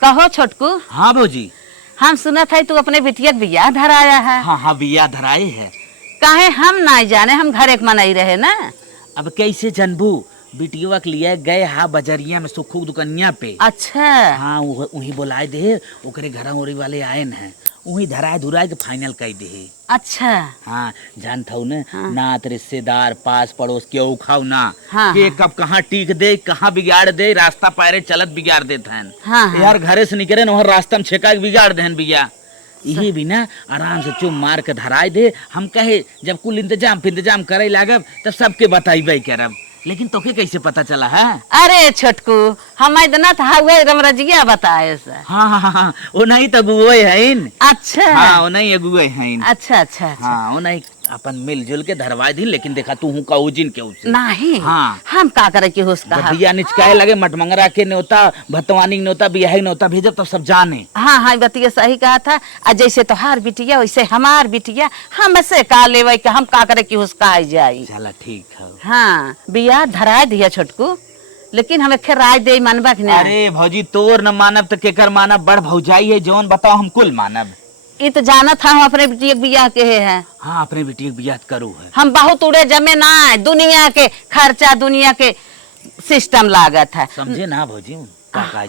कहो छोटकू। हाँ भौजी। हम सुना था तू अपने बिटिया के बियाह धराया है। हाँ हाँ बियाह धराए है। काहे हम ना जाने, हम घर एक मनाई रहे ना। अब कैसे जनबू बिटिया के लिए गए हा बजरिया में सुखू दुकनिया पे। अच्छा हाँ वही बोलाए दे, ओकरे घर ओरी वाले आए न वही धराए धुराए के फाइनल कर दे। अच्छा हाँ जानता हूँ न। हाँ। नात रिश्तेदार पास पड़ोस के उखाऊ ना हाँ, के हाँ। कब कहाँ टीक दे कहाँ बिगाड़ दे, रास्ता पैरे चलत बिगाड़ देते हैं। हाँ, हाँ। यार घरे से निकले न रास्ता में छेका के बिगाड़ दे बिया। यही भी ना आराम से चुम मार के धराए दे। हम कहे जब कुल इंतजाम करे लागब तब सबके बताइबे करब, लेकिन तोके कैसे पता चला है? अरे छोटकू हम इतना था हुए रमरजिया बताए से। हाँ हाँ हाँ वो नहीं तो गुए हैं। अच्छा हाँ वो नहीं गुए हैं। अच्छा अच्छा अच्छा। हाँ वो नहीं अपन मिलजुल के धरवा दी, लेकिन देखा तू हूँ कहू जिन के उसे नहीं। हाँ हम का करे की हुस्का। बिया निचकाए लगे मटमंगरा के न्योता भतवानी न्योता बियाह न्योता भेजब तब सब जाने। हाँ हाँ बतिया सही कहा था। जैसे तोहार बिटिया वैसे हमार बिटिया, हम से का लेवे के हम का करे की हुस्का आई जाई। चला ठीक है। हाँ बियाह धरा दिया छोटकू, लेकिन हमें खेर राय दे मानबा कि नहीं? अरे भौजी तोर न मानब तो केकर मानब, बड़ भौजाई है जौन बताओ हम कुल मानब। ये तो जाना था हम अपने बिटिया के बियाह के है। हाँ अपने बेटी के बियाह करू है। हम बहुत उड़े जमे ना है, दुनिया के खर्चा दुनिया के सिस्टम लागत है। समझे ना भौजी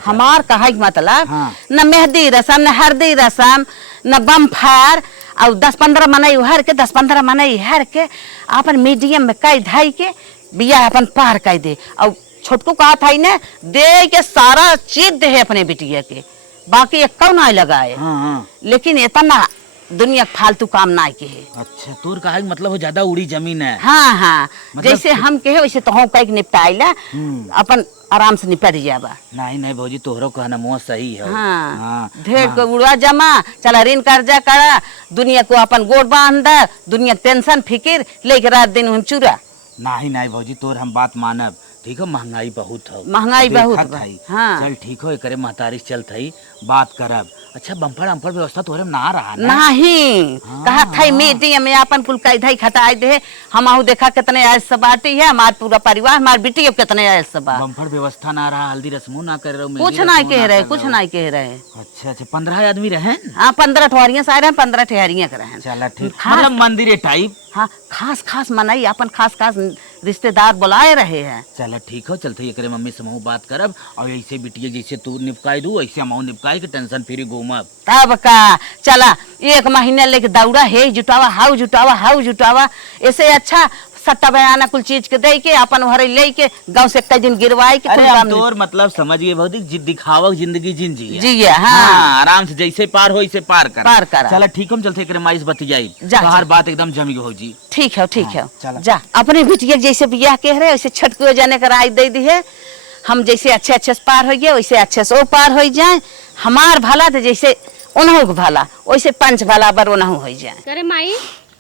हमार कहा मतलब हाँ। न मेहंदी रसम न हल्दी रसम न बम फायर और 10-15 मनई उहर के 10-15 मनई हर के अपन मीडियम में कई धाई के बियाह अपन पार कर दे। और छोटकू कहा था ने दे के सारा चीज दे अपने बिटिया के, बाकी एक कौन आए लगाए। हाँ हाँ। लेकिन इतना दुनिया फालतू काम ना के है। अच्छा तोर कहा मतलब वो ज्यादा उड़ी जमीन है। हाँ हाँ मतलब जैसे हम कहे वैसे तो हम कहीं निपटाइला अपन आराम से निपट जाबा। नहीं नहीं भौजी तोहरो कहना मुँह सही है। हाँ, हाँ ढेर को उड़वा जमा चला ऋण कर्जा करा, दुनिया को अपन गोड़ बांध, दुनिया टेंशन फिकिर लेके रात दिन हम चूरा। नहीं नहीं भौजी तोर हम बात मानब। ठीक है महंगाई बहुत है। महंगाई बहुत बा। हाँ। चल ठीक हो करे महतारी चल थई बात करब। अच्छा बम्फर अम्फर व्यवस्था तोरे में ना रहा ना? नहीं हाँ, कहा था हाँ। मीटिंग में अपन कुल का इधर खटाई दे। हम आहू देखा कितने आयल सब बाटी है, हमार पूरा परिवार हमार बेटी अब कितने आयल सब बा। बम्फर व्यवस्था ना रहा, हल्दी रस्मों ना कर रहे, कुछ नहीं कह रहे, कुछ नहीं कह रहे। अच्छा अच्छा 15 आदमी रहे। हाँ 15 ठहरियां सारे हैं, 15 ठहरियां करे हैं। चला ठीक खास- मतलब मंदिर टाइप। हाँ खास खास मनाई अपन खास खास रिश्तेदार बुलाए रहे हैं। चला ठीक हो चलते करे मम्मी से महू बात करब और ऐसे बिटिया जैसे तू निपकाई दू ऐसे महू निपकाई के टेंशन फ्री घूमब। तब का चला 1 महीने लेके दौड़ा है जुटावा हाउ जुटावा। ऐसे अच्छा सट्टा बयाना कुल चीज के दे के अपन वहरे ले के गांव से कई दिन गिरवाई के। अरे हम तोर मतलब समझ गए भौजी दिखावक जिंदगी जिन जी जी हाँ। आराम से जैसे पार हो ऐसे पार करा। चला ठीक हम चलते करे माइस बतियाई हर बात एकदम जमी हो जी। ठीक है ठीक है। चला। जा अपने बिटिया जैसे बियाह कह रहे वैसे छटको जाने का राय दे दी है। हम जैसे अच्छे से पार हो गए वैसे अच्छे से वो पार हो जाए। हमार भला तो जैसे उन्हों को भला वैसे पंच भला बर उन्हों हो जाए। करे माई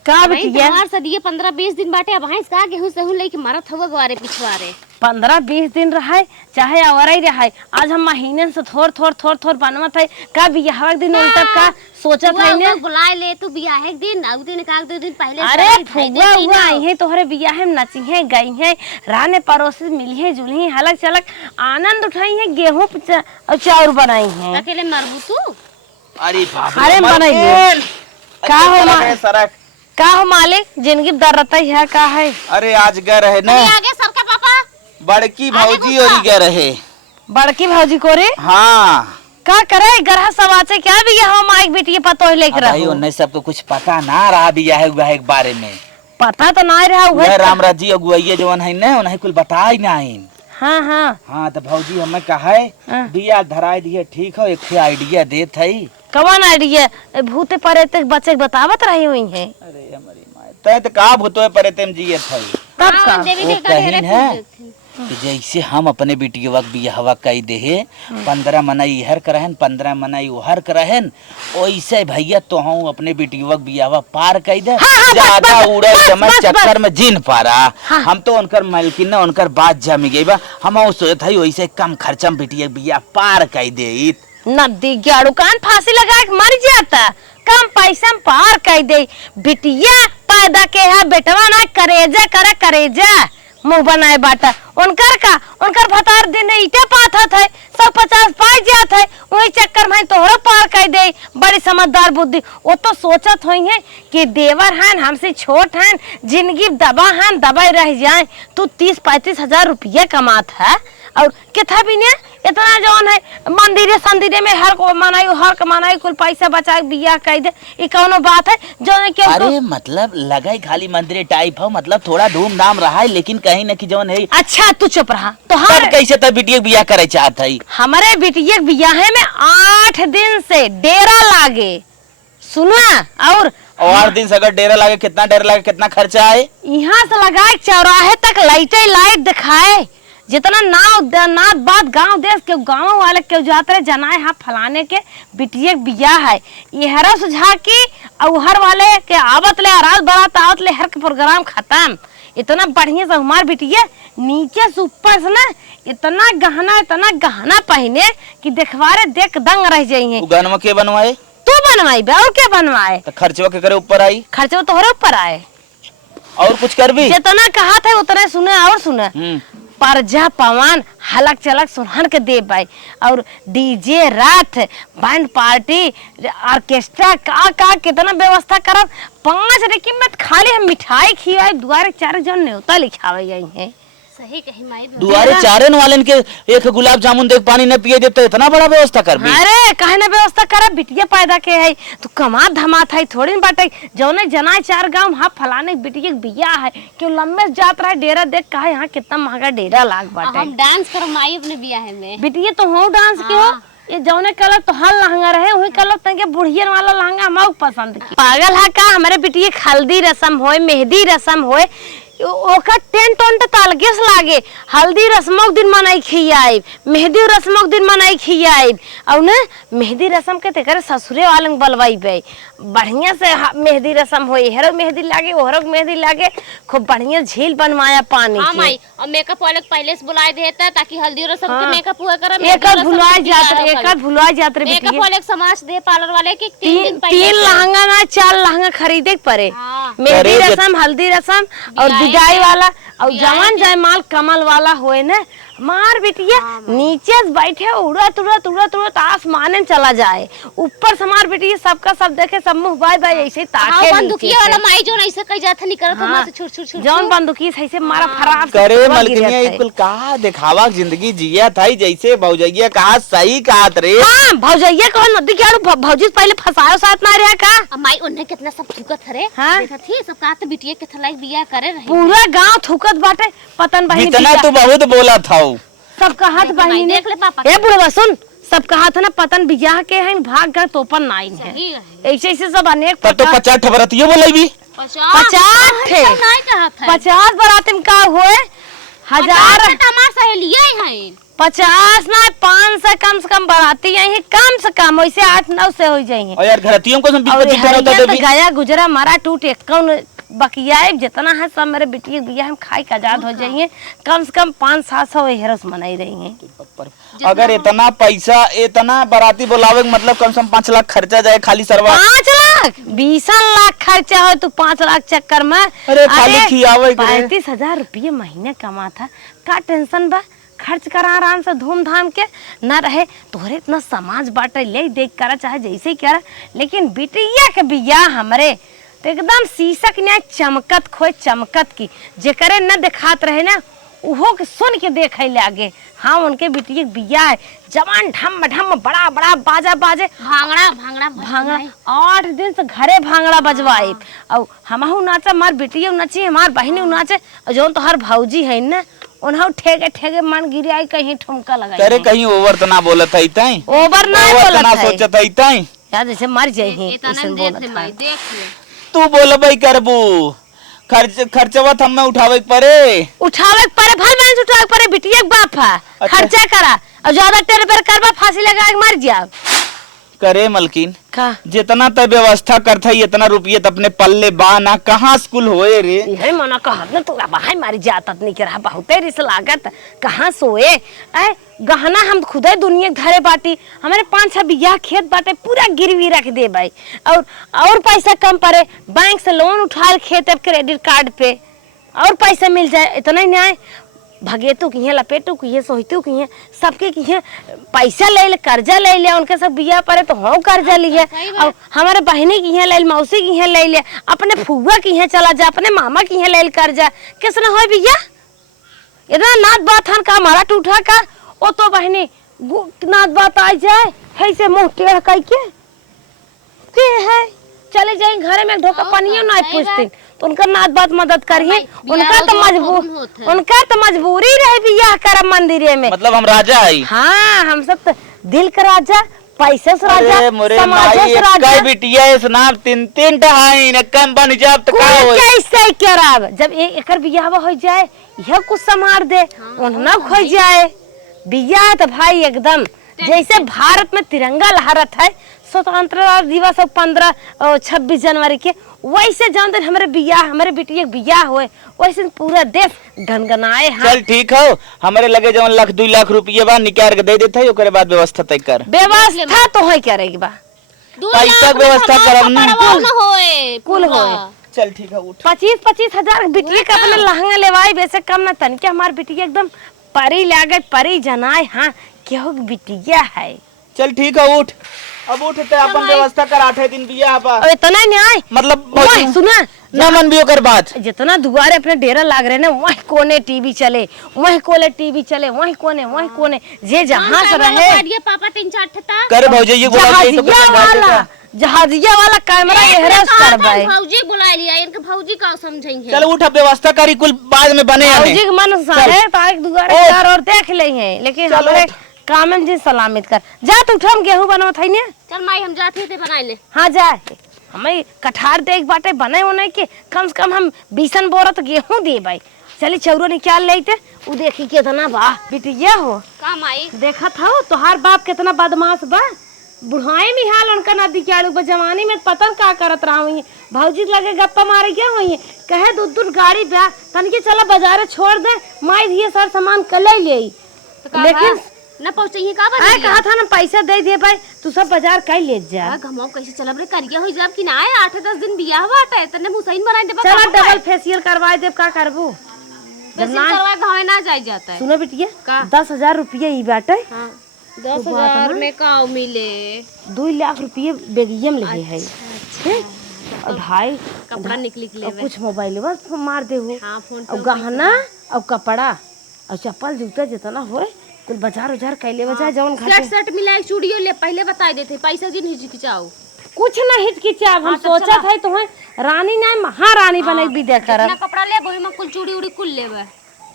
का बिटिया हमार सदिए 15-20 दिन बाटे। अब भैंस का गेहूं सहू लेके मारत हवा गवारे पिछवारे 15-20 दिन रहा चाहे और ही रहा। आज हम महीने से थोड़ बनवत है का बियाह के दिन उल्टा का सोचत है ने बुलाए ले तू बियाह एक दिन आउ दिन का 2 दिन पहले। अरे फुगवा हुआ है तोहरे बियाह में नची है गई है राने पड़ोस मिली है जुली है हलक चलक आनंद उठाई है गेहूं और चाउर बनाई है। अकेले मरबू तू? अरे बाप अरे बनाइए का हो सरक का हो मालिक जिंदगी दर्रत है का है? अरे आज गए रहे ना आगे सबका पापा बड़की भौजी और गए रहे। बड़की भौजी को रे हाँ का करे गरहा सवाचे क्या बियाह हो माइक बेटी पतो लेके भाई रहो। उन्हें सबको कुछ पता ना रहा बियाह हुआ के बारे में। पता तो ना रहा वह हुआ। रामराज जी अगुआइये जवन है ना उन्हें कुछ बताई नहीं। हाँ हाँ हाँ तो भौजी हमें कहा है हाँ। बिया धराई दिए ठीक हो एक आइडिया देत है। कवन आइडिया भूते परे तक बच्चे बतावत रही हुई है। अरे हमारी माँ तय तो का भूतों परे तेम जिए थे। तब का देवी वो देवता ढेरे कहीन है पूजते थे। कि जैसे हम अपने बिटिया बियाहवा कई दे 15 मनई इहर करहन 15 मनई उहर करहन वैसे भैया तो हम अपने बिटिया बियाहवा पार कई दे। ज्यादा उड़े समय चक्कर में जिन पारा। हम तो उनकर मलकिन ना उनकर बात जमी गई बा। हम सोचत है वैसे कम खर्चा में बिटिया बियाह पार कई दे। नदी गाड़ू कान फांसी लगा के मर जाता कम पैसा में पार कर दे। बिटिया पैदा के है बेटवा ना करेजा करे करेजा मुंह बनाए बाटा उनकर भतार दिन ईटे पाथत है 150 पाई जात है वही चक्कर में तोहरा पार कर दे। बड़ी समझदार बुद्धि वो तो सोचत हुई है कि देवर हैं हमसे छोट हैं जिंदगी दबा हैं दबाई रह जाए। तू 30-35 हजार रुपया कमात है और कितना भी ने इतना जौन है मंदिरे संदिरे में हर को मनाई कुल पैसा बचा बियाह कर दे ये कौनो बात है जो है क्यों? अरे मतलब लगाई खाली मंदिरे टाइप हो, मतलब थोड़ा धूमधाम रहा है लेकिन कहीं न कहीं जौन है। अच्छा तू चुप रहा तो तब कैसे तब बिटिया बियाह करे चाहत है? हमारे बिटिया बियाह में 8 दिन से डेरा लागे सुना। और 8 दिन से अगर डेरा लागे कितना डेरा लागे कितना खर्चा आए? यहाँ से लगाए चौराहे तक लाइट दिखाए जितना नात बात गांव देश के गांव वाले के जाते रहे जनाए हाँ फलाने के बिटिया बियाह है ये हरा सुझा की और वाले के आवत ले रात बारात आवत ले हर के प्रोग्राम खत्म। इतना बढ़िया से हमार बिटिया नीचे से ऊपर से ना इतना गहना पहने कि देखवारे देख दंग रह जाइए। गहना के बनवाए? तू बनवाई बे और क्या बनवाए? तो खर्चवा के करे ऊपर आई? खर्चवा तोहरे ऊपर आए और कुछ कर भी जितना कहा था उतना सुने और सुने परजा पवन हलक चलक सुनहन के दे भाई और डीजे रात बैंड पार्टी ऑर्केस्ट्रा का कितना व्यवस्था करब। 5 कीमत खाली हम मिठाई खियाए दुआरे 4 जन न्योता लिखावे जाई है। सही कही माई दुआरे चारे वाले के एक गुलाब जामुन देख पानी न पिए देते इतना बड़ा व्यवस्था कर भी। अरे काहे ना व्यवस्था करब बिटिया पैदा के है तू कमा धमात है थोड़ी न बाटे जौने जनाए 4 गांव हाँ फलाने बिटिया बियाह है क्यों लंबे जात रहा डेरा देख कहा यहाँ कितना महंगा डेरा लाग बाटे। हम डांस करो माई अपने बियाह में बिटिया तो हो डांस के हो ये जौने कलर तो हल लहंगा रहे वही कलर तंगे बुढ़ियन वाला लहंगा हम पसंद की। पागल है का हमारे बिटिया हल्दी रस्म होए मेहंदी रस्म होए ओकर टेंट ओंट तालगे से लागे। हल्दी रस्मों दिन मनाई खियाई मेहंदी रस्मों दिन मनाई खियाई और न मेहंदी रस्म के तेकर ससुरे वालन बलवाई बे बढ़िया से मेहंदी रस्म होई हेरो मेहंदी लागे ओहरो मेहंदी लागे खूब बढ़िया झील बनवाया पानी हां के। माई और मेकअप वाले पहले से बुलाए देता ताकि हल्दी रस्म के मेकअप हुआ करे। एकर भुलवाई जात रे मेकअप वाले समाज दे पार्लर वाले के 3 दिन पहले 3 लहंगा ना 4 लहंगा खरीदे के पड़े। मेहंदी रस्म हल्दी रस्म और विदाई वाला और जवान जयमाल कमल वाला होए न मार बिटिया नीचे से बैठे उड़त आसमाने चला जाए ऊपर से मार बिटिया सबका सब देखे सब मुंह बाय बाय ऐसे ताके बंदूकिया वाला माई जो ऐसे कई जात नहीं करत हम से छुर जौन बंदूकी से ऐसे मारा फरार करे मलकिनिया इकुल का दिखावा जिंदगी जिया था जैसे भौजैया कहा सही कहत रे। हां भौजैया कौन नदी के भौजी पहले फसायो साथ ना रहा का माई उन्हें कितना सब थुकत रे देखत थी सब कहत बिटिया के थलाई बियाह करे रही पूरा गांव थुकत बाटे पतन बहिनी इतना तू बहुत बोला था सबका हाथ बहिनी ने देख ले पापा ए बुढ़वा सुन सबका हाथ ना पतन बियाह के हैं भाग गए तोपन नाई है ऐसे ऐसे सब अनेक तो 50 ठबरतियो बोलाई भी 50 थे नहीं कहत है 50 बरात में का हुए 1000 हमार सहेलियां हैं 50 ना 500 कम से कम बराती यही कम से कम वैसे 8-9 से हो जाएंगे। और यार घरतियों को सब और 20-25 दिन होता तो गया गुजरा मारा टूट कौन बकिया जितना है सब मेरे बिटिया बिया हम खाई का आजाद हो जाइए कम से कम 500-700 हेरस मनाई रही हैं। अगर इतना पैसा इतना बराती बुलावे मतलब कम से कम 5 लाख खर्चा जाए खाली सरवा 5 लाख 20 लाख खर्चा हो तो 5 लाख चक्कर में अरे खाली खियावे 35,000 रुपये महीने कमा था का टेंशन बा खर्च करा आराम से धूमधाम के न रहे तोहरे इतना समाज बाटे ले देख करा चाहे जैसे ही करा लेकिन बिटिया के बिया हमरे तो एकदम शीशक ने चमकत खोए चमकत की जेकरे न दिखात रहे ना उहो के सुन के देखे लागे। हाँ उनके बिटिया बिया है जवान ढम ढम बड़ा बड़ा बाजा बाजे भांगड़ा 8 दिन से घरे भांगड़ा बजवाए और हमहू नाचा हमार बिटिया नाची हमार बहिनी नाचे और जो तो हर भौजी है ना उन्हें ठेगे ठेगे मन गिराई कहीं ठुमका लगाई करे कहीं ओवर तो ना बोलत है इतई ओवर ना बोलत है सोचत है इतई यार जैसे मर जाए इतना देख ले माई देख ले तू बोलबई करबू खर्चवा हमें उठावे परे भल मैंने उठावे परे बिटिया के बाप है खर्चा करा और ज्यादा टेर पर करबा फांसी लगा के मर जाओ करे मलकिन का जितना त व्यवस्था करता है इतना रुपये अपने पल्ले बा ना कहाँ स्कूल होए रे ये मना कहत न तोरा बाहर मारी जातत नहीं करहा बहुते रिस लागत कहाँ सोए ए गहना हम खुदे दुनिया घरे बाटी हमारे 5-6 बिघा खेत बाटे पूरा गिरवी रख दे भाई और पैसा कम पड़े बैंक से लोन उठा खेत क्रेडिट कार्ड पे और पैसा मिल जाए, इतना ही न्याय भगेतू की है, लपेटू की है, सोहितू की है, सबके की है पैसा ले ले, कर्जा ले ले, उनके सब बिया पड़े तो हम कर्जा लिए, और हमारे बहनी की है ले, मौसी की है ले ले, अपने फुआ की है चला जा, अपने मामा की है ले कर्जा, किसने हो बिया इतना नात बात हन का हमारा टूटा का, ओ तो बहनी नात बात आ जाए ऐसे मुंह टेढ़ के है चले जाए घरे में ढोका पानियो ना पूछती तो उनका नात बात मदद करिए, उनका तो मजबूरी रहे बियाह करम मंदिरे में। मतलब हम राजा है? हाँ, हम सब तो दिल का राजा, पैसे से राजा, समाज से राजा। बिटिया इस नाम तीन तीन ढाई न कम बन जाब तो का होई? कैसे कराब जब एकर बियाह हो जाए यह कुछ संभार दे, उन्हें खो जाए बियाह तो भाई एकदम जैसे भारत में तिरंगा लहरत है स्वतंत्रता दिवस 15-26 जनवरी के, वैसे जान दिन हमारे बिटिया बियाह हुए वैसे पूरा देश गनगनाए। चल ठीक हो, हमारे लगे जवन 1-2 लाख रुपये बा निकाल के दे देते है, ओकरे बाद व्यवस्था तय कर। व्यवस्था तो है करेगी बा, पैसा व्यवस्था करम ना कुल होए। चल ठीक है, उठ। 25-25 हजार बिटिया का अपने लहंगा लेवाई वैसे कम ना तन के हमार बिटिया एकदम परी लागे, परी जनाए। हाँ क्यों बिटिया है। चल ठीक है, उठ। अब उठते अपन व्यवस्था कर 8 दिन बियाह बा। इतना न्याय मतलब सुना ना मन भी कर बात, जितना दुआरे अपने डेरा लाग रहे ना वही कोने टीवी चले, वही कोने टीवी चले, वही कोने जे जहाँ से रहे पापा 3-4 ठता कर भौजी ये जहाजिया वाला कैमरा एहरे करबाए। भौजी बुला लिया, इनके भौजी का समझेंगे। चल उठ, अब व्यवस्था करी कुल बाद में बने आने। भौजी के मन सारे तो एक दुआरे चार और देख ले हैं, लेकिन हमारे कामन जी सलामित कर जा। तू उठम गेहूं बनवत है ने। चल माई हम जाते थे बनाए ले। हाँ जा, हमें कठार देख बाटे बने होने के कम से कम हम 20 बोरा तो गेहूं दे भाई। चली चौरो निकाल लेते, उ देखी कितना बा बिटिया हो का माई देखा था तोहार बाप कितना बदमाश बा। बुढ़ाई में हाल उनका ना दिखाड़ू बा, जवानी में पतन का करत रहा हुई। भौजी लगे गप्पा मारे क्या हुई कहे दूध गाड़ी ब्याह तन के चला बाजारे छोड़ दे, माई दिए सर सामान कल ले, लेकिन न पहुंचे का आए कहा था ना पैसा दे दे भाई, तू सब बाजार कई ले जा। घमाओ कैसे चलब रे करिया हो जब कि ना आए 8-10 दिन बियाह बाटे तने मुसैन बनाई दे। चला डबल फेशियल करवाए दे, का करबू फेशियल करवाए घावे ना जाई जाता है। सुनो बिटिया 10,000 रुपये ई बाटे। हां 10,000 में का मिले 2 लाख रुपये बेगियम लगे है। और भाई कपड़ा निकली ले कुछ मोबाइल मार दे हो। हां फोन और गहना और कपड़ा और चप्पल जूता जितना होए कुल बाजार उजार कैले बजा जौन घर सेट मिलाए चूड़ियों ले पहले बता देते पैसा दिन हिचकिचाओ कुछ ना हिचकिचाव। हम सोचा था तुम्हें रानी ना महारानी बने विद्या कर ना कपड़ा ले वही में कुल चूड़ी उड़ी कुल लेबे।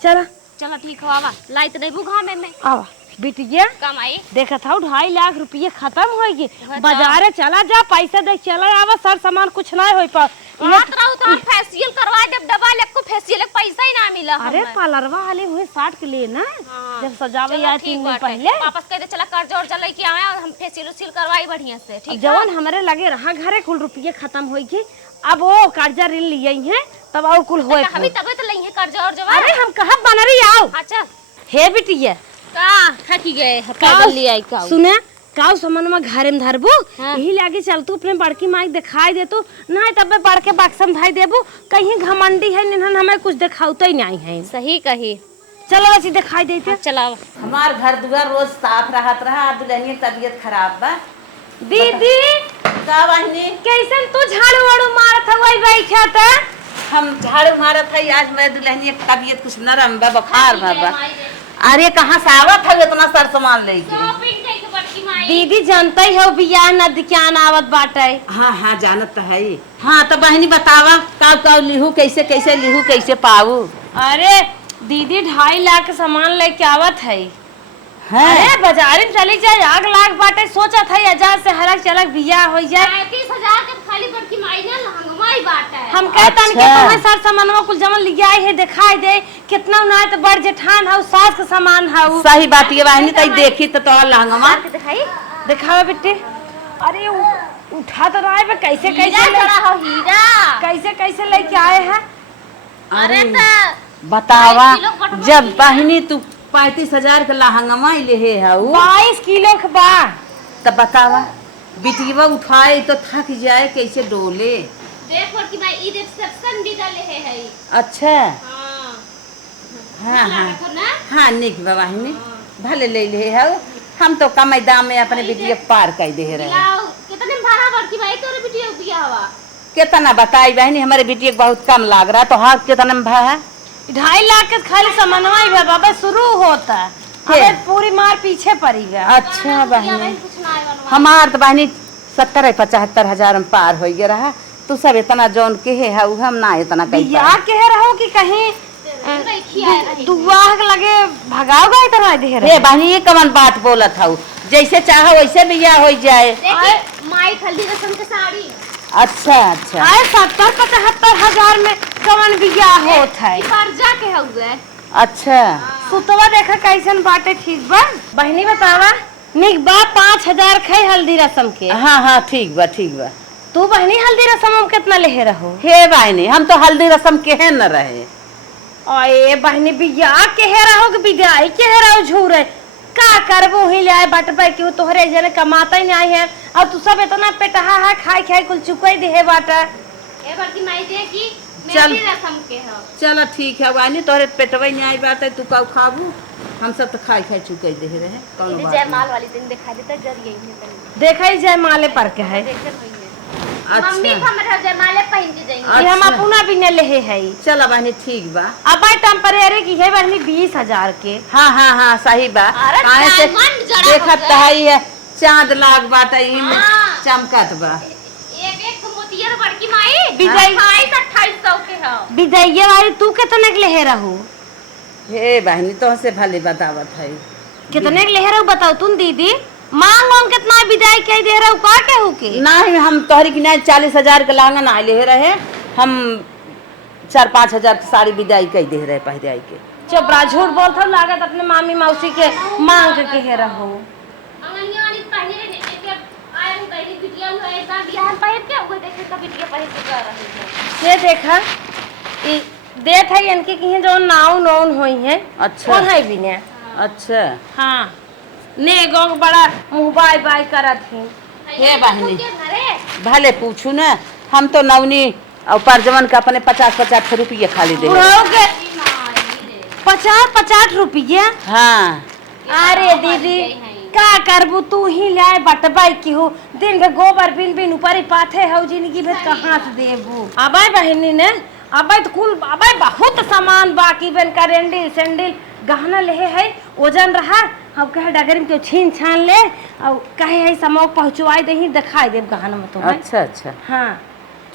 चला चला ठीक हो आवा लाइत नहीं बुघा में आवा बिटिया कम आई देखा था 2.5 लाख रुपये खत्म होगी। बाजारे चला जा पैसा दे चला आवा, सर सामान कुछ ना हो पा तो फेशियल करवा दे दबा ले को फेशियल पैसा ही ना मिला। अरे पार्लरवा वाले हुए 60 के लिए ना जब सजावे या 3 दिन पहले वापस कह दे चला कर्ज और चले कि आवे हम फेशियल उसिल करवाई बढ़िया से। ठीक जवन हमारे लगे रहा घरे कुल रुपये खत्म होगी। अब वो कर्जा ऋण लिए हैं तब और कुल होए हम तबे तो लई है कर्ज और जवा। अरे हम कहां बन रही आओ। अच्छा हे बिटिया का थकी गए पैदल ले आई का सुने काउ सामान में घरे में धरबू यही लागे चल तू अपने बड़की माई दिखाई दे तू ना तब बड़के बक्सम धाई देबू कहीं घमंडी है निहन हमें कुछ दिखाउते ही नहीं है। सही कही चलो ऐसी दिखाई देते चला। हमार घर दुआर रोज साफ रहत रहा, दुल्हनिया तबीयत खराब बा। दीदी का बहनी कैसन तू झाड़ू वाड़ू मारत हवई बैठा त हम झाड़ू मारत है। आज मैं दुल्हनिया की तबीयत कुछ नरम बा, बुखार बा। अरे कहाँ से आवत है इतना सर सामान लेके। दीदी जानते हो बियाह नदियान आवत बाटे। हाँ जानत है। हाँ तो बहनी बतावा का लिहू कैसे कैसे लिहू कैसे पाऊ। अरे दीदी 2.5 लाख का सामान लेके आवत है। अरे बाजारी में चली जाए 8 लाख बाटे सोचा था हजार से हरक चलक बियाह हो जाए। 35,000 के खाली बड़की माई ना लहंगमाई बाटे। हम कहता नहीं कि तुम्हें सर सामानवा कुल जमन लिया है दिखाई दे कितना ना तो बड़ जेठान है सास का सामान है। सही बात ये बहनी कहीं देखी तो लहंगमा दिखाई दिखावा बेटे। अरे उठा तो रहा है कैसे कैसे चढ़ा हो हीरा कैसे लेके आए हैं। अरे बतावा जब बहनी तू 35,000 का लहंगमा ले है 22 किलो के बा तब बतावा बिटिया उठाए तो थक जाए कैसे डोले। देख और कि भाई ई रिसेप्शन भी डाले है। अच्छा हां हाँ हाँ देखो ना। हाँ निक बा बहिनी भले ले ले है हम तो कम दाम में अपने बिटिया पार कर दे रहे हैं। लाओ कितने में भाड़ा बढ़ती भाई तोरे बिटिया बिया हुआ। कितना बताई बहनी हमारे बिटिया को बहुत कम लाग रहा तो हाँ कितना में भाड़ा 2.5 लाख के खाली सामानवा ही है बाबा शुरू होता है के? अबे पूरी मार पीछे पड़ी है। अच्छा बहनी कुछ ना आए बनवा। हमार तो बहनी 70-75 में पार हो गया रहा तू सब इतना जौन के है उ हम ना इतना कही बिया कह रहो कि कहीं दुआ लगे भगाओगा इतना दे रे रहे बहनी ये कवन बात बोलत हूँ जैसे चाहो वैसे बिया हो जाए। देखिए माई हल्दी रसम के साड़ी अच्छा अच्छा आए 70-75 हजार में कवन बिया होत है। कर्जा के हुए। अच्छा सुतवा देखा कैसन बाटे ठीक बा बहनी बतावा निक बा 5000 खई हल्दी रसम के। हाँ हाँ ठीक बा तू बहनी हल्दी रसम में कितना ले रहो। हे बहनी हम तो हल्दी रसम के न रहे। ओए बहनी बिया कह रहो कि बिदाई कह रहो झूरे का करबो ही लाए बटबे कि तोहरे जने कमाता ही नहीं है और तू सब इतना पेटहा है खाई खाई कुल चुकाई दे बाटा ए बार की माई देखी चल। मेरी रसम के हो। चलो ठीक है बहनी तोहरे पेटवे नहीं आई बात है तू का खाबू हम सब तो खाई खाई चुके दे रहे कौन बात जय नहीं। माल वाली दिन दिखा देता जरिए ही है देखा ही जाए माले पर के है देखते होई है। अच्छा। मम्मी को हमरा जय माले पहन के जाएंगे। ये हम अच्छा। अपना भी न ले है चलो बहनी ठीक बा। अब टेम्परेरी की है बहनी 20,000 के। हाँ सही बा अरे काहे से डायमंड जड़ा देखत हो है ये चांद लाग बाटा इमे हाँ। चमकत बा। एक मोतियर बड़की माई बिदाई। 2800 के हो। बिदैया वाली तू कितने के ले रहो हे बहनी तो से भले बतावत है कितने के ले रहो बताओ तुम दीदी मांग मांग कितना विदाई कह दे रहो का कहू के नहीं हम तोहरी की नहीं 40,000 के लहंगा ना ले रहे हम 4-5 हजार की साड़ी विदाई कह दे रहे पहले के। चुप रहा झूठ बोलता लागत अपने मामी मौसी के मांग के कह रहो। अंगनिया वाली पहले एक आए हूं पहले बिटिया हुआ एक बार बियाह पहन के वो देखे का बिटिया पहन के जा रही है। ये देखा ई देख है इनके की जो नाउन नाउन होई है। अच्छा। कौन है बिने अच्छा हां ने गो बड़ा मुंह बाय बाय करत है। हे बहनी भले पूछू ना हम तो नवनी और परजमन का अपने 50-50 रुपये खाली दे बुढ़ाओ के 50-50 रुपया। हाँ अरे दीदी का करबू तू ही लाए बटबाई की हो दिन के गोबर बिन बिन ऊपर ही पाथे हो जिंदगी भर कहाँ से देबू अबे बहनी ने अबे तो कुल अबे बहुत सामान बाकी बन करेंडिल सैंडल गहना ले है वजन रहा अब कहे डगर में क्यों छीन छान ले और कहे है समो पहुंचवाई दे ही दिखाई दे गहना में तो अच्छा अच्छा हाँ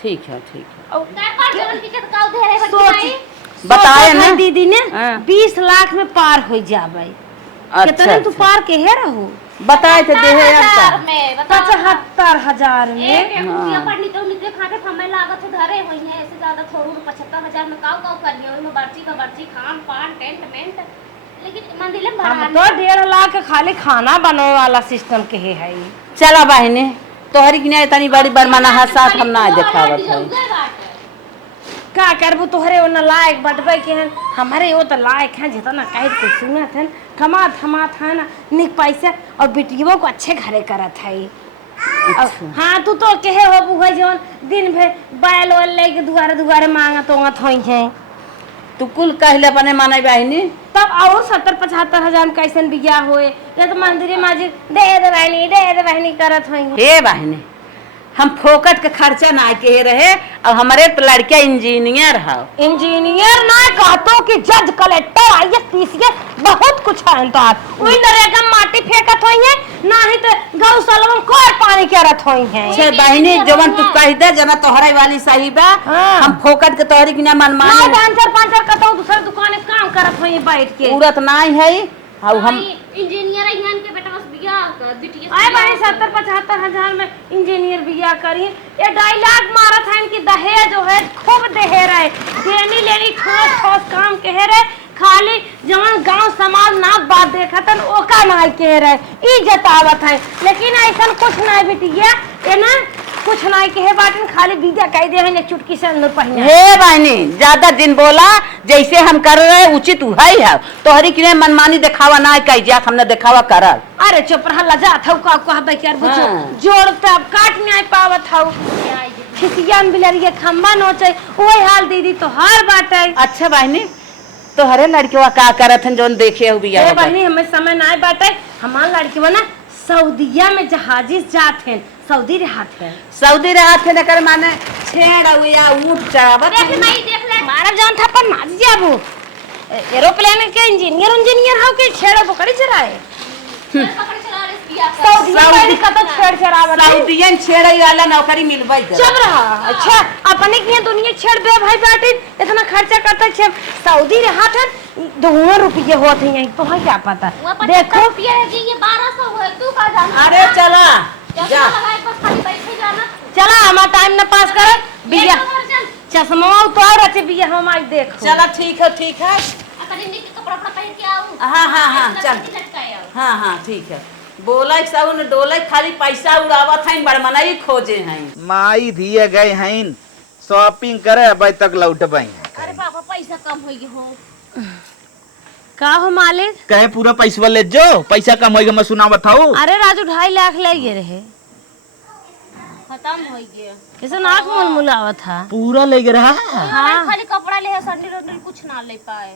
ठीक है और पर टिकट काउ दे रहे बड़की सोच माई। बताए ना दीदी ने हाँ। 20 लाख में पार हो जाबे कितने तू पार के है रहू बताए थे दे है 70,000 में बताओ। 75,000 में एक रुपया पढ़नी तो निकले खाते हमें लागत है धरे हुई है ऐसे ज्यादा थोड़ू 75,000 में काउ करिए ओई में बर्ची का बर्ची खान पान टेंट मेंट लेकिन मंदिर में हम भरा तो 1.5 लाख के खाली खाना बनने वाला सिस्टम के है चला बहनी तोहरी की नहीं तनी बड़ी बरमाना हाथ हम ना दिखावत है। का करबू तोहरे वो लायक बटबे के हन हमारे वो तो लायक हैं जितना कह के सुनत हन कमात है ना निक पैसा और बेटियों को अच्छे घरे करत है। हाँ तू तो कहे हो बुआ जवन दिन भर बैल वैल लेके दुआरे मांगत होंगत होई है तू कुल कहले अपने माने बहनी तब और 70-75 हजार में कैसन बिया होए ये तो मंदिर माजी दे दे बहनी करत होई हे बहनी हम फोकट के खर्चा ना के रहे और हमारे तो लड़किया इंजीनियर है इंजीनियर ना कहतो कि जज कलेक्टर आईएएस पीसीएस बहुत कुछ है तो ओई नरेगा माटी फेंकत होई है ना ही तो गौशाला में कोई पानी करत होई है छे बहनी जवन तू कह दे जना तोहरे वाली सही बा हाँ। हम फोकट के तोहरी की ना ना मनमानी पांचर कहतो दूसरे दुकान में काम करत होई बैठ के पूरत नहीं है और हम इंजीनियर यहाँ के बेटा बस बिया कर बिटिया आए भाई 70-75 हजार में इंजीनियर बिया करी ये डायलॉग मारत है इनकी दहेज जो है खूब दहेर है देनी लेनी ठोस काम कह रहे खाली जवन गांव समाज नाक बात देखतन ओका नहीं कह रहे ई जतावत है लेकिन ऐसा कुछ नहीं बिटिया ये ना कुछ नहीं कहे बाटन, खाली विदा कह दे है चुटकी से अंदर पहिया। हे बहनी ज्यादा दिन बोला, जैसे हम कर रहे उचित वही है। तोहरी के मनमानी दिखावा ना कह जा, हमने दिखावा करल। अरे चुप रहा, लजा था का कहबे कर बुझो हाँ। जोड़ता अब काट नहीं पावत हौ। खिसियान बिलरिए खंबा नोचे वही हाल दीदी तो हार बाटे। अच्छा बहनी तोहरे लड़किवा का करत हन जोन देखे हो बिया? ए बहनी हमें समय ना बाटे, हमार लड़की ना सऊदीया में जहाजी जात हैं, सऊदी रहत है। सऊदी रहत है नकर माने छेड़ या ऊंट चावत। देख नहीं देख ले मारा जान था पर ना जाबू एरोप्लेन के इंजीनियर हो के छेड़ा पकड़ी चराए पकड़ चला रे पिया सऊदी का तो छेड़ चरावत है। सऊदीयन छेड़े वाला नौकरी मिलबई दे। चुप रहा। अच्छा अपने की दुनिया छेड़ बे भाई बाटे, इतना खर्चा करता छे सऊदी रहत है, 2 रुपये होत है तो है क्या पता। देखो रुपया है जी, ये 1200 है, तू का जाना? अरे चला चश्मा जा। लगाए बस खाली बैठे जाना। चला हमारा टाइम न पास कर बिया एक नंबर चल। चश्मा उतार रचे बिया हम आज देखो। चला ठीक है ठीक है। अपने नीचे कपड़ा पहन के आऊं। हाँ, चल। लटकाए आऊं। हाँ ठीक है। बोला सउन डोले खाली पैसा उड़ावत है, बड़मनाई खोजे हैं। माई दिए गए हैं शॉपिंग करे, अब तक लौटबई। अरे पापा पैसा कम हो गई हो। का हो मालिक? कहे पूरा पैसा ले जो, पैसा कम होएगा मैं सुना बताऊ। अरे राजू 2.5 लाख ले गए रहे, खत्म हो गया। कैसे नाक मुलमुलावा था। पूरा ले रहा। हाँ खाली कपड़ा ले है, सैंडल वैंडल कुछ ना ले पाए,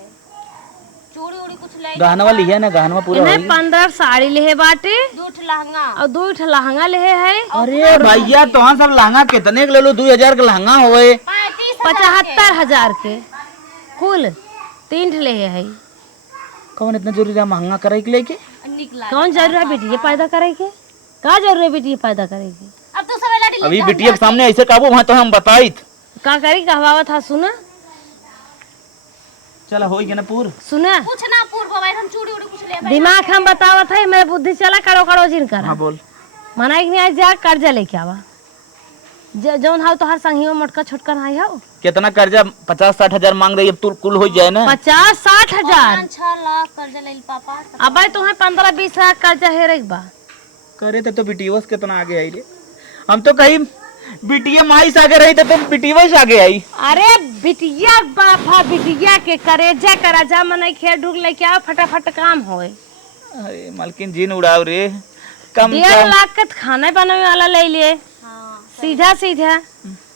चूड़ी उड़ी कुछ ले। गहनवा लिया ना, गहनवा पूरा इन्हें 15 साड़ी ले बाटे 2 लहंगा और 2 लहंगा ले है। अरे भैया तो सब लहंगा कितने के ले लो? 2000 का लहंगा होए, 75,000 के कुल 3 ले है। कौन इतना जरूरी है महंगा करे के लेके? निकला। कौन जरूर है बेटी ये पैदा करे के? का जरूर है बेटी ये पैदा करे के? अब तो सब लाडी अभी बिटिया के सामने ऐसे काबू वहाँ तो हम बताई का करी कहवावा था सुना चला हो गया ना पूर सुना कुछ ना पूर्व भाई, हम चूड़ी उड़ी कुछ ले। दिमाग हम बतावा था, मेरे बुद्धि चला करो करो जिन कर। हाँ बोल। मना नहीं आज जा कर्जा लेके आवा जौन हाउ तो हर संगियो मोटका छोटका नहीं हो। कितना कर्जा? 50-60 हजार मांग रही है, अब कुल हो जाए ना। 50-60 हजार 6 लाख कर्जा ले पापा। अब तुम्हें 15-20 लाख कर्जा है रे बा करे तो बिटिया कितना आगे आई रे। हम तो कहीं बिटिया माई से आगे रही तो बिटिया से आगे आई। अरे बिटिया बापा बिटिया के करेजा कराजा मनाई खेल ढूक लेके आओ, फटाफट काम होए। अरे मालकिन जीन उड़ाव रे। कम 1.5 लाख का खाना बनाने वाला ले लिए सीधा सीधा,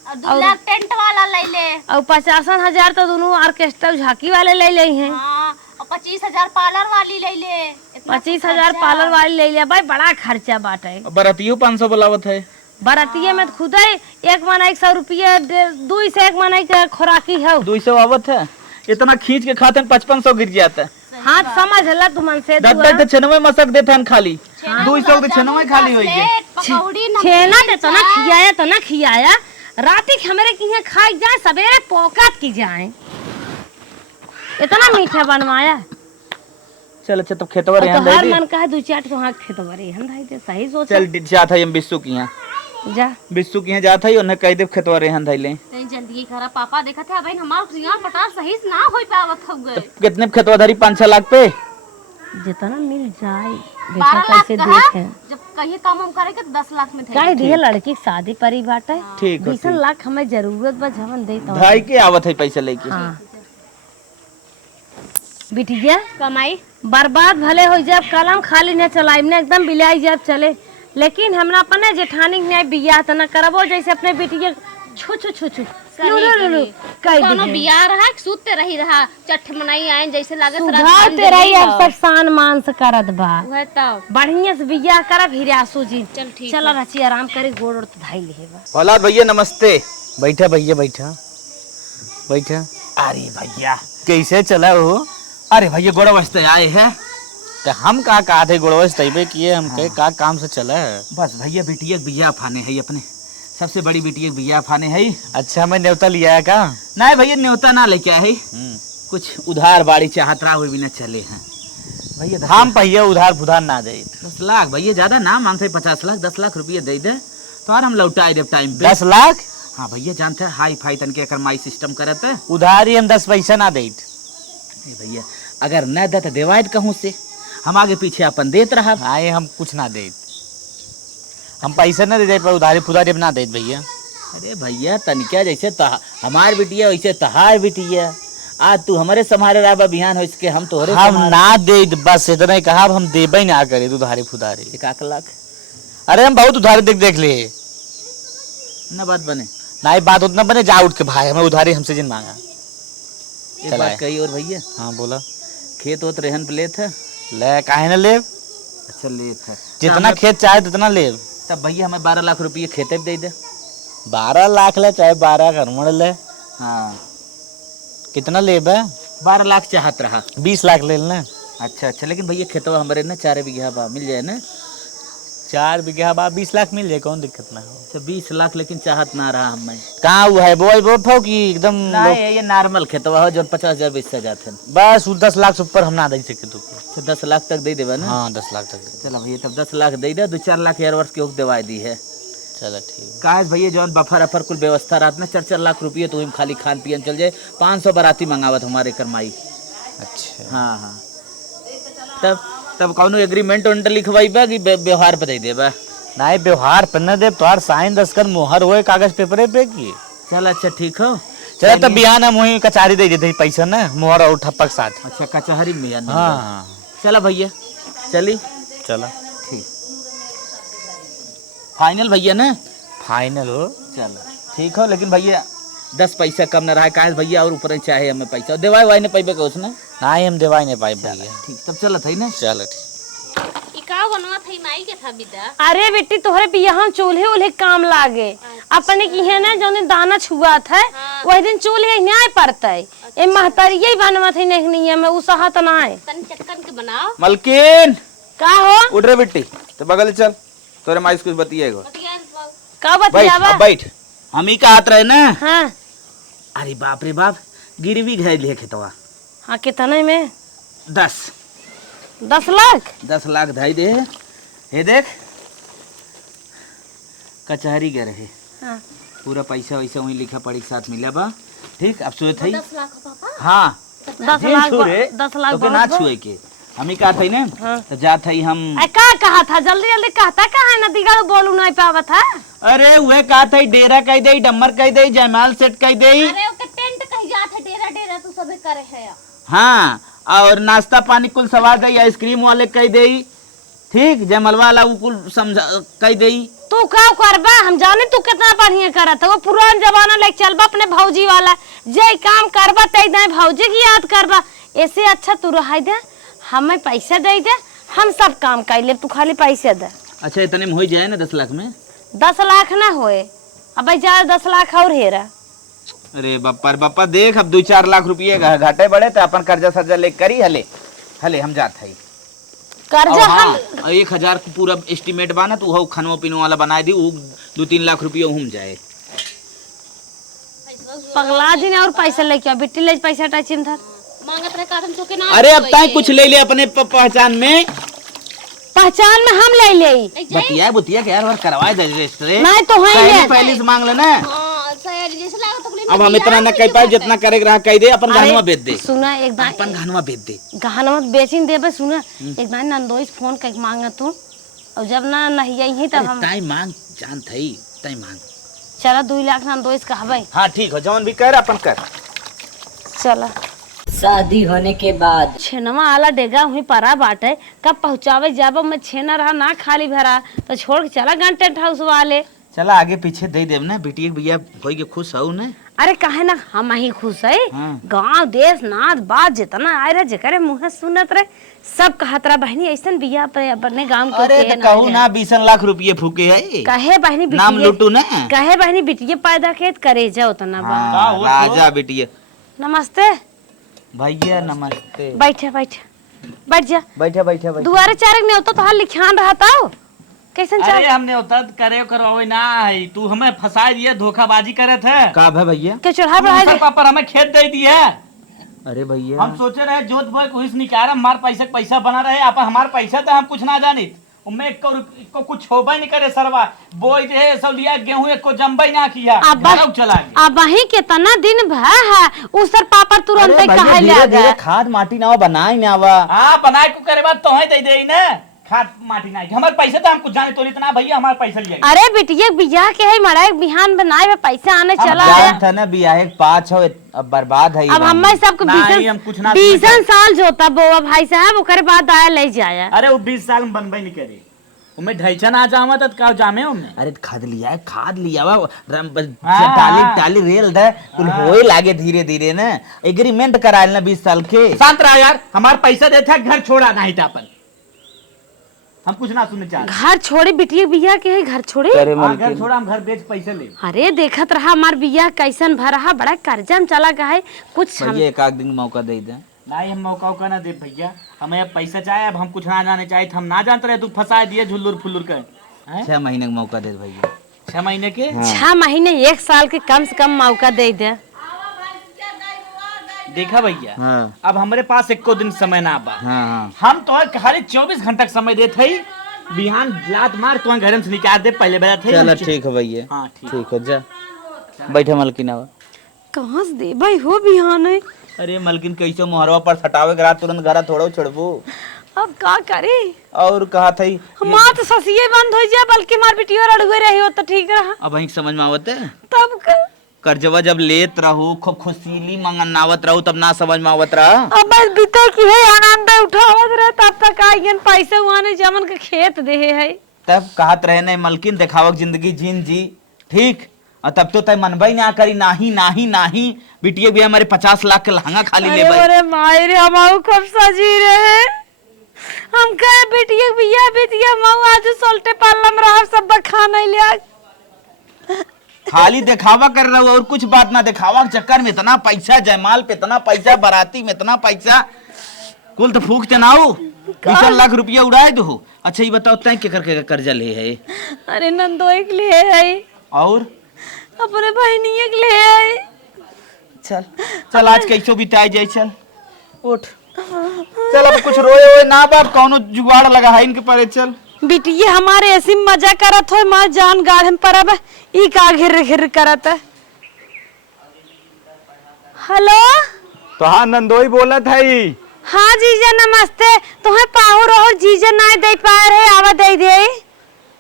और 2 लाख टेंट वाला ले ले। और 50,000 तो दोनों ऑर्केस्ट्रा झांकी वाले ले ले हैं। हाँ और 25,000 पार्लर वाली ले ले। 25,000 पार्लर वाली ले लिया भाई, बड़ा खर्चा बाटे। बरातियों 500 बुलावत है। बरातिये में खुद ही एक मना 100 रुपये 2 से 1 मना के खुराकी है। 200 आवत है, इतना खींच के खाते हैं 5500 गिर जाता है। हाँ समझ ला तुमन से 96 मसक देते हैं खाली, 200 तो 96 खाली हो गए। पकौड़ी छेना दे तो ना खियाया राती के हमारे की खाई जाए, सवेरे पोकत की जाए, इतना मीठा बनवाया। चल अच्छा तब खेतवा रे तो हम हर मन का है 2-4 तो हाथ खेतवा रे हम भाई दे सही सोच। चल जात है हम बिस्सू की यहाँ, जा बिस्सू की यहाँ जात है, उन्हें कह दे खेतवा रे हम धैले। नहीं जल्दी करा पापा, देखा था भाई हमार सिंगार पटार सही से ना हो पावत हो गए। कितने खेतवा धरी? 5-6 लाख पे जितना मिल जाए 12 देखा लाख कैसे कहा? देखें। जब कहीं काम हम करेंगे तो 10 लाख में थे। काहे दिए लड़की की शादी परी बाटे, ठीक है 20 लाख हमें जरूरत बा जवन दे तो। भाई के आवत है पैसा लेके। हाँ बिटिया कमाई बर्बाद भले हो जाब, कलम खाली न चलाई ने एकदम बिलाई जाब चले, लेकिन हमरा अपने जेठानी ने बियाह त न करबो जैसे अपने बिटिया छु छु छु छु लुलु कह कोनो दी बियाह रहा सूते रही रहा, चट मनाई आए जैसे लागे सुधार तेरा ही अब सब सान मान से करत बा। वह तब बढ़िया से बियाह करब हिरासू जी। चल ठीक चल रची आराम करे, गोड़ ओड़ धाई ले बा। औलाद भैया नमस्ते। बैठा भैया बैठा बैठा। अरे भैया कैसे चला हो? अरे भैया गोड़वस्ते आए हैं तो हम का कहा थे गुड़वश तैबे किए हम के का काम से चला है। बस भैया बिटिया बिया फाने है, अपने सबसे बड़ी बिटिया बिया फाने है। अच्छा मैं न्योता लिया है का? नहीं भैया न्योता ना लेके आए, कुछ उधार बाड़ी चाहतरा हुए भी न चले हैं भैया। हम पहिया उधार बुधार ना दे। 10 लाख भैया ज्यादा ना मांगते, 50 लाख 10 लाख रुपये दे दे तो और हम लौटाए दे टाइम पे। 10 लाख? हाँ भैया जानते हैं हाई फाई तन के माई सिस्टम करते उधार ही हम 10 पैसा ना दे। भैया अगर न दे तो देवायद कहूँ से हम आगे पीछे अपन देत रहा। आए हम कुछ ना दे। हम पैसे ना दे दे पर उधारी फुधारी बना दे भैया। अरे भैया तनिका जैसे हमार बिटिया वैसे तहार बिटिया। आज तू हमारे संभाले रहा बा बिहान हो इसके हम तोहरे हम ना दे, बस इतना ही कहा, हम देबे ही ना करे उधारी फुधारी। 1 लाख। अरे हम बहुत उधारी देख ले ना बात बने ना, बात उतना बने जा उठ के भाई, हमें उधारी हमसे जिन मांगा। एक चला बात है। कही और भैया, हाँ बोला। खेत वोत रहन पे ले था। ले काहे ना ले, अच्छा ले था जितना खेत चाहे उतना ले। तब भैया हमें 12 लाख रुपये खेते पे दे दे। 12 लाख ले चाहे 12 करमड़ ले। हाँ कितना ले बे? 12 लाख चाहत रहा। 20 लाख ले लेना। अच्छा अच्छा, लेकिन भैया खेतवा हमारे ना 4 बीघा बा, मिल जाए ना? 4 बीघा बा 20 लाख मिल जाए, कौन दिक्कत ना हो। अच्छा 20 लाख, लेकिन चाहत ना रहा हमें। कहाँ वो है वो फो की एकदम ना ये नॉर्मल खेतवा हो जो 50,000 बेच जाते हैं। बस 10 लाख से ऊपर हम ना दे सके तुमको। अच्छा 10 लाख तक दे देवा ना? हाँ 10 लाख तक दे। चलो भैया तब 10 लाख दे दे, 2-4 लाख हर वर्ष के होक दवाई दी है। चलो ठीक। काश भैया जौन बफर अफर कुल व्यवस्था रात में 4-4 लाख रुपये तो खाली खान पियन चल जाए। 500 बाराती मंगावत हमारे करमाई। अच्छा हाँ हाँ, तब कौनो एग्रीमेंट उन्ट लिखवाई बा कि व्यवहार पे दे देबा? नहीं व्यवहार पर न दे, तोहार साइन दस्खत मोहर होए कागज पेपरे पे की। चल अच्छा ठीक हो। चल तब बिहान हम वही कचहरी दे देते पैसा ना, मोहर और ठप्पक साथ। अच्छा कचहरी में या नहीं? हाँ चला भैया चली। चला ठीक फाइनल भैया ना? फाइनल हो। चलो ठीक हो, लेकिन भैया 10 पैसा कम न रहा काश भैया, और ऊपर चाहे हमें पैसा देवाई वाई ने पैबे का उसने। नहीं हम देवाई नहीं पाए भैया। ठीक तब चलत है ना? चलो ठीक। इकाव बनवा थई माई के था बिदा। अरे बेटी तोहरे भी यहाँ चूल्हे उल्हे काम लागे। अपने की है ना जो दाना छुआ था वही दिन चूल्हे न्याय पड़ते। ए महतरिये ही बनवा थी नहीं है मैं उसहा तो ना है। तन चक्कन के बनाओ। मलकिन का हो? उठ रे बेटी, तो बगल चल, तोरे माई से कुछ बतिएगा। का बैठ बतियावा? अब बैठ। हम ही का हाथ रहे ना। हाँ अरे बाप रे बाप, गिरवी घाय लिए खेतवा। हाँ कितने में? 10 लाख। 10 लाख धाई दे। हे देख कचहरी गए रहे। हाँ। पूरा पैसा वैसा वही लिखा पढ़ी के साथ मिला बा। ठीक अब सोए थी। 10 लाख पापा। हाँ 10 जिन लाख छुए 10 लाख तो ना छुए के हम ही कहा था ना। हाँ। तो जा था हम। का कहा था जल्दी जल्दी कहता कहा है ना दिगाड़ बोलू नहीं पावा था। अरे वह कहा था डेरा कह दे, डम्बर कह दे, जयमाल सेट कह दे। अरे ओके टेंट कहीं जात है, डेरा डेरा तू सबे करे है। हाँ और नाश्ता पानी कुल सवा दे, आइसक्रीम वाले कह दे। ठीक जयमल वाला वो कुल समझा कह दे। तू का करबा हम जाने तू कितना बढ़िया करत है। वो पुरान जमाना लेके चलबा अपने भौजी वाला, जे काम करबा तई दे भौजी की याद करबा। ऐसे अच्छा तू रह दे, हमें पैसा दे दे, हम सब काम कर ले, तू खाली पैसे दे। अच्छा इतने में हो जाए ना 10 लाख में? 10 लाख ना होए अब जा 10 लाख और हेरा। अरे बापा देख अब 2-4 लाख रुपये घाटे बड़े तो अपन कर्जा सर्जा ले करी हले हले हम जात है। कर्जा हम 1000 पूरा एस्टिमेट बाना तू हो खनवा पिनो वाला बना दी, 2-3 लाख रुपये हम जाए। पगला जी ने और पैसा लेके आ बिट्टी ले पैसा टचिम था मांगत रहे काटन तो के ना। अरे अब ताई कुछ ले ले अपने पहचान में। पहचान में हम ले ले बतिया के यार करवाए दे रजिस्टर। नहीं तो है ये पहले से मांग लेना। हां सही जैसे लागत तो अब हम इतना न कह पाए जितना करे रहा कह दे, अपन गहनवा बेच दे। सुना एक दान अपन गहनवा बेच दे। गहनवा बेचिन देबे। सुना एक दान नंदोई फोन करके मांगा तू, और जब ना नहीं आई तब हम ताई मांग जान थई ताई मांग। चला 2 लाख नंदोई कहबे। हां ठीक हो, जौन भी कर अपन कर। चला शादी होने के बाद छेनवा आला डेगा हुई परा बाटे, कब पहुँचावे जाब मैं छेना रहा ना खाली भरा तो छोड़ के चला गन टेंट हाउस वाले। चला आगे पीछे दे देव ना, बेटी भैया होई के खुश हो ना। अरे काहे ना हम ही खुश है। हाँ। गांव देश नाच बात जितना आए रहे जेकरे मुँह सुनत रहे सब कहत रहा बहनी ऐसा बिया पे अपने गांव के अरे तो कहू ना 20 लाख रुपये फूके है। कहे बहनी नाम लूटू ना। कहे बहनी बिटिया पैदा के करे जा उतना बा। हाँ, राजा बेटिया। नमस्ते भैया नमस्ते। बैठे बैठे बैठ जा। बैठे बैठे बैठे। दुआरे चारक ने होता तो हाल लिखान रहा था कैसन चल। अरे हमने होता करे करवावे ना है, तू हमें फंसा दिए, धोखाबाजी करे थे। का है भैया? के चढ़ा बढ़ा पर हमें खेत दे दिए। अरे भैया हम सोचे रहे जोत बोए कोई निकाल हमारे पैसा बना रहे, आप हमारे पैसा तो हम कुछ ना जानी। उनमें को कुछ होबा नहीं करे सरवा, बोई जे सब लिया गेहूं एक को जम्बई ना किया। घरों चला गया। अब वही कितना दिन भा है उसर पापर तुरंत कहा ले आ गया। खाद माटी ना बनाई ना वा। हाँ बनाए को करे बात तो है दे दे ना। खाद माटी नहीं हमारे पैसे तो हम कुछ जाने तो इतना भैया हमारे पैसा लिया अरे बिटिया बियाह के है मड़ा बिहान बनाए में पैसा आने चला जान है। था ना बियाह एक पाँच हो अब बर्बाद है अब हमें सबको नहीं, हम कुछ ना 20 साल जोता बोआ भाई साहब ओकरे बाद आया ले जाया। अरे वो 20 साल में बनबे नहीं करे उमें ढैचा ना जावा तो का जामे उमें अरे खाद लिया है खाद लिया हुआ हाँ। टाली टाली रेल दे कुल होए लागे धीरे धीरे ना एग्रीमेंट करायल ना 20 साल के। शांत रहा यार हमारे पैसा देता घर छोड़ा नहीं था अपन हम कुछ ना सुनने चाहते घर छोड़े बिटिया बियाह के है घर छोड़े। घर छोड़ा हम घर बेच पैसे ले अरे देखत रहा हमार बियाह कैसन भरा बड़ा कर्जा में चला गया है कुछ भैया एक आध दिन मौका दे दे। नहीं हम मौका उका ना दे भैया हमें अब पैसा चाहिए अब हम कुछ ना जाने चाहिए हम ना जानते रहे तू फंसा दिए झुल्लुर फुल्लुर कर 6 महीने का मौका दे भैया। 6 महीने के 6 महीने 1 साल के कम से कम मौका दे दे। देखा भैया हाँ। अब हमारे पास एको दिन समय ना बा हाँ हम तो खाली 24 घंटा का समय देते ही बिहान लात मार तुम घर से निकाल दे पहले बजा थे चलो ठीक है भैया। हाँ ठीक ठीक हो जा बैठे मलकिन आवा। कहाँ से दे भाई हो बिहान है। अरे मलकिन कैसे मोहरवा पर सटावे करा तुरंत घरा थोड़ा छोड़बो अब का करे और कहा था हमार तो ससिए बंद हो जाए बल्कि मार बिटिया रड़ुए रही हो तो ठीक रहा। अब वही समझ में आवत है तब का कर्जवा जब लेत रहो खूब खुशीली मंगनावत रहो तब ना समझ में आवत रहा। अब बस बीते की है आनंद उठावत रहे तब तक आइयन पैसे हुआने जमन के खेत दे है तब कहत रहे नहीं मलकिन दिखावक जिंदगी जीन जी ठीक और तब तो तय मनबई ना करी नाही नाही नाही बिटिया भी हमारे 50 लाख के लहंगा खाली ले भाई। अरे माई रे हमाऊ कब सजी रहे हम कहे बिटिया बिटिया माऊ आज सोल्टे पालम रहा सब खाना लिया खाली दिखावा कर रहे हो और कुछ बात ना दिखावा के चक्कर में इतना पैसा जयमाल पे इतना पैसा बाराती में इतना पैसा कुल तो फूक चनाओ 20 लाख रुपया उड़ाए दो। अच्छा ये बताओ तय के करके कर्जा ले है। अरे नंदोई के लिए है और अपने बहनिया के लिए है। चल चल आज कैसो बिताई जाए चल उठ चल अब कुछ रोए हुए ना बाप कौनो जुगाड़ लगा है इनके परे चल बिटिया हमारे ऐसी मजा करत हो माँ जान गाढ़ परब ई का घिर घिर करत है। हेलो तो हाँ नंदोई बोलत है। हाँ जीजा नमस्ते तुम्हें पाहुर और जीजा ना दे पाए रहे आवा दे दे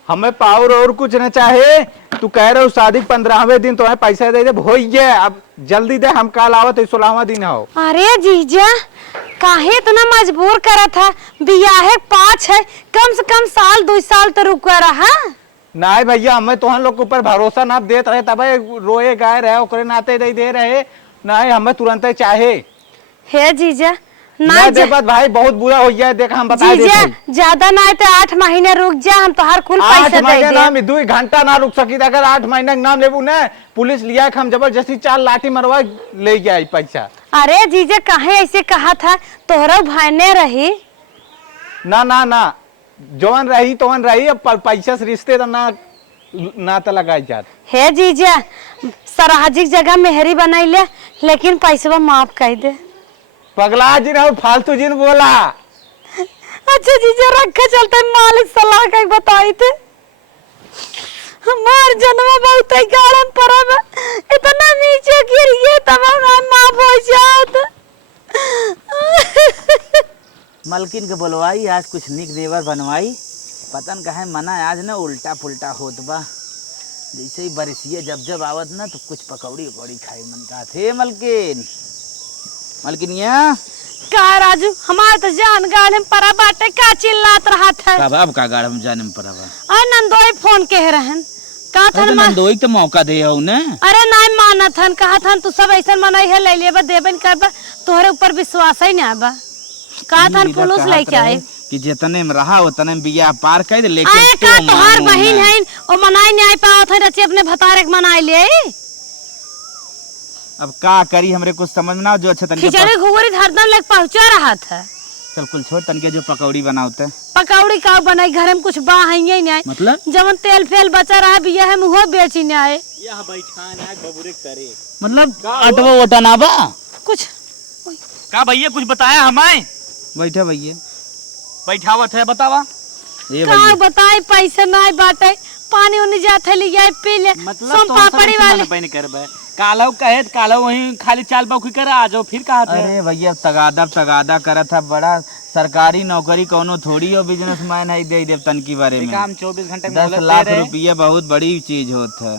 हमें पावर और कुछ न चाहे तू कह रहे हो शादी 15वें दिन तुम्हें पैसा दे दे भोइए अब जल्दी दे हम कल आवत 16वां दिन हो। अरे जीजा काहे इतना मजबूर करा था बियाहे 5 है कम से कम साल 2 साल तो रुका रहा। नहीं भैया हमें तुहन लोग के ऊपर भरोसा ना देत रहे तब रोए गाय रहे ओकरे नाते दे रहे नहीं हमें तुरंत चाहे हे जीजा ना दे बात भाई बहुत बुरा हो जाए देख हम बता जीजा देते ज्यादा ना तो 8 महीने रुक जा हम तो हर कुल 8 पैसा दे महीने दे। नाम 2 घंटा ना रुक सकी अगर 8 महीने के नाम लेबू ना पुलिस लिया हम जबरदस्ती 4 लाठी मरवा ले गया पैसा। अरे जीजा काहे ऐसे कहा था तोहरा भाई ने रही ना ना ना जवन रही तवन रही अब पैसा से रिश्ते तो ना तो लगाई जात। हे जीजा सराहजिक जगह मेहरी बनैले लेकिन पैसा माफ कर दे। पगला जी रहो फालतू जिन बोला। अच्छा जीजा रखा चलते मालिक सलाह का बताई थे हमार जन्म बहुत गाड़न परब इतना नीचे गिर गए तब हम माफ हो जात। मलकिन के बोलवाई आज कुछ निक देवर बनवाई पतन कहे मना आज ना उल्टा पुल्टा होत बा जैसे ही बरसिए जब आवत ना तो कुछ पकौड़ी उकौड़ी खाई मन का थे मलकिनिया का राजू हमार तो जान गाड़े परा बाटे का चिल्लात रहा था कबाब का गाड़ हम जाने में पड़ावा आ नंदोई फोन कह रहन का तो थन नंदोई तो मौका दे हो ना। अरे नहीं माना थन कहा थन तू सब ऐसा मनाई है ले लेबा देबन करबा तोहरे ऊपर विश्वास ही ना बा का थन पुलिस लेके आए कि जितने में रहा उतने में बिया पार कर दे आए लेकिन का तोहार बहिन है ओ मनाई नहीं आई पाओ थे रचे अपने भतारे के मनाई ले अब का करी हमरे कुछ समझ ना जो अच्छा तनके खिचड़ी घुगरी हरदम लेके पहुंचा रहा था। चल कुल छोड़ तनके जो पकौड़ी बनावते पकौड़ी का बनाई घर में कुछ बा है ही नहीं मतलब जवन तेल फेल बचा रहा बिया है मुहो बेची नहीं आए यह बैठान आज बबुरे करे मतलब अटवा ओटा ना बा कुछ का भैया कुछ बताया हमें बैठे भैया बैठावत है बतावा ये का बताए पैसे नहीं बाटे पानी उन्हें जाते ले जाए पी ले सोम पापड़ी वाले पैन करबे कालो कहे कालो वही खाली चाल बाखी करे आ जाओ फिर कहा थे अरे भैया तगादा करत था बड़ा सरकारी नौकरी कोनो थोड़ी हो बिजनेसमैन है दे देव तन की बारे में। देखा हम 24 घंटे 10 लाख रुपया बहुत बड़ी चीज होत है।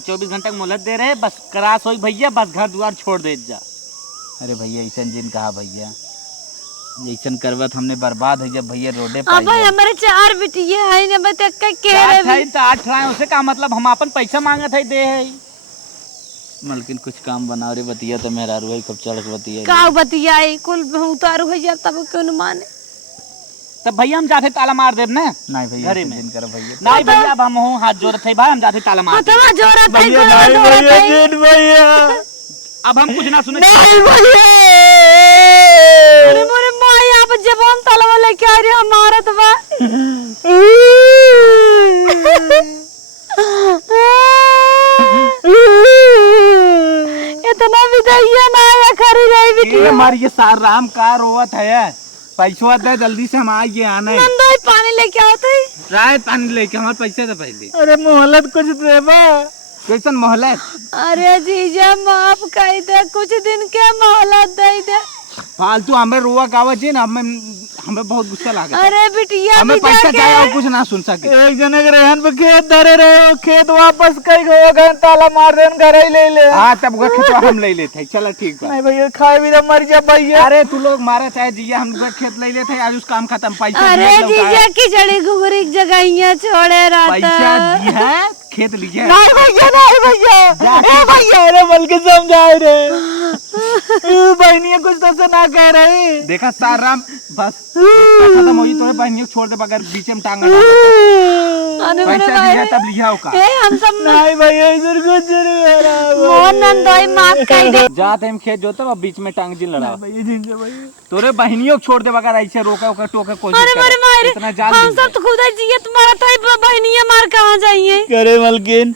24 घंटे की मोहलत दे रहे, बस क्रास होई भैया, बस घर द्वार छोड़ दे जा। अरे भैया ऐसा जिन कहा भैया, ऐसा करवत हमने बर्बाद है जब भैया रोडे अब पाई भाई हमारे 4 बिटिया है ना, बता के रहे तो 8 लाख उसे का मतलब हम अपन पैसा मांगत है दे है। मलकिन कुछ काम बनाओ रे बतिया तो मेरा रुई कब चढ़ के बतिया का बतियाई कुल उतारू हो जा तब क्यों न माने। तब भैया हम जाते ताला मार देब ना नहीं भैया घरे में। दिन कर भैया नहीं भैया अब हम हूं हाथ जोड़त है भाई, हम जाते ताला मार देब। हथवा जोरा तई भैया गोरा नहीं जोरा भैया तई। दिन भैया अब हम कुछ ना सुने। नहीं भैया अरे मोरे माई आप जबान तलवा लेके आ रहे हमारा तो बा। इतना विदैया ना आया खरी रही बिटिया। हमारी ये सार राम का रोवत है, पैसा दे जल्दी से हम आइए आने। नंदोई पानी लेके आओ तई। राय पानी लेके हमारे पैसे तो पहले। अरे मोहलत कुछ देबा। कैसन मोहलत? अरे जीजा माफ कर दे, कुछ दिन के मोहलत दे दे। फालतू हमें रोवा कावा जी ना, हमें बहुत गुस्सा लगा। अरे बिटिया हमें भी पैसा जाके चाहिए और कुछ ना सुन सके। एक जने के रहन पे खेत धरे रहे, खेत वापस कई गए ताला मार देन घर ही ले ले। हां तब वो खेत हम ले लेते। चलो ठीक बा। नहीं भैया खाए भी तो मर जा भैया। अरे तू लोग मारा चाहे जिया, हम खेत ले लेते आज उस काम खत्म। पैसा अरे जीजा की जड़ी गुगरी जगहिया छोड़े रहता। पैसा दी है खेत लीजिए। नहीं भैया नहीं भैया ए भैया रे बल्कि समझाए रे बहनिया कुछ तो से ना कह रहे। देखा साराम बस खत्म होई तोरे बहनिया छोड़ दे बगैर बीच में टांग अरे मेरे पैसा भाई दिया तब लिया होगा। ए हम सब नहीं भैया इधर कुछ नहीं है। मोहन नंदोई माफ कर दे। जाते हम खेत जोते अब बीच में टांग जिन लड़ा। भैया जिंदा भैया तोरे बहनियों छोड़ दे बगैर ऐसे रोका ओका टोका कोई अरे मेरे मारे हम सब तो खुद ही जिए, तुम्हारा तो बहनिया मार कहाँ जाइए। करे मलकिन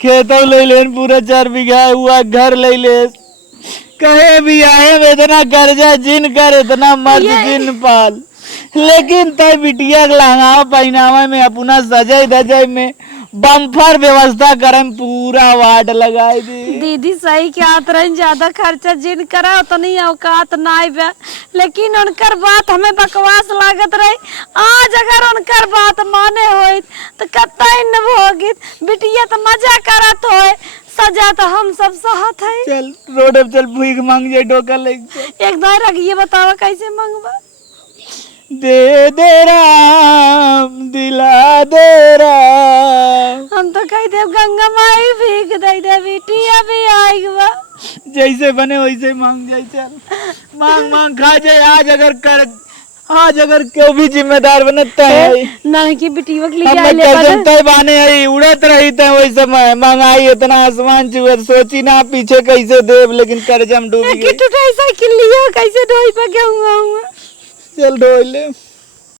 खेतों ले लेन पूरा 4 बीघा हुआ, घर ले ले कहे भी आए में इतना कर्जा जिन कर इतना मर्द जिन पाल, लेकिन तय बिटिया लहंगावा पहनावा में अपना सजाई धजाई में बम्फर व्यवस्था करम पूरा वार्ड लगाए दी। दीदी सही क्या तरह ज्यादा खर्चा जिन करा तो नहीं औकात नाई बा, लेकिन उनकर बात हमें बकवास लागत रही। आज अगर उनकर बात माने होई तो कतई न भोगित। बिटिया तो मजा करत होए, सजा तो हम सब सहत है। चल रोड पे चल भूख मांग जाए डोका लेके। एक दाई रखिए बतावा कैसे मांगबा। दे दे राम दिला दे राम। हम तो कह दे गंगा माई भीख दे दे, बिटिया भी आई बा। जैसे बने वैसे मांग जाए। चल मांग मांग खा जाए। आज अगर क्यों भी जिम्मेदार बनता है नहीं कि बिटिया के लिए हमें ले कसम तय बाने आई उड़त रही थे वही समय महंगाई इतना आसमान छुए सोची ना पीछे कैसे देव, लेकिन कर्जम डूब गई। कि टूटा साइकिल लिया कैसे ढोई पे गया हुआ। चल ढोई ले।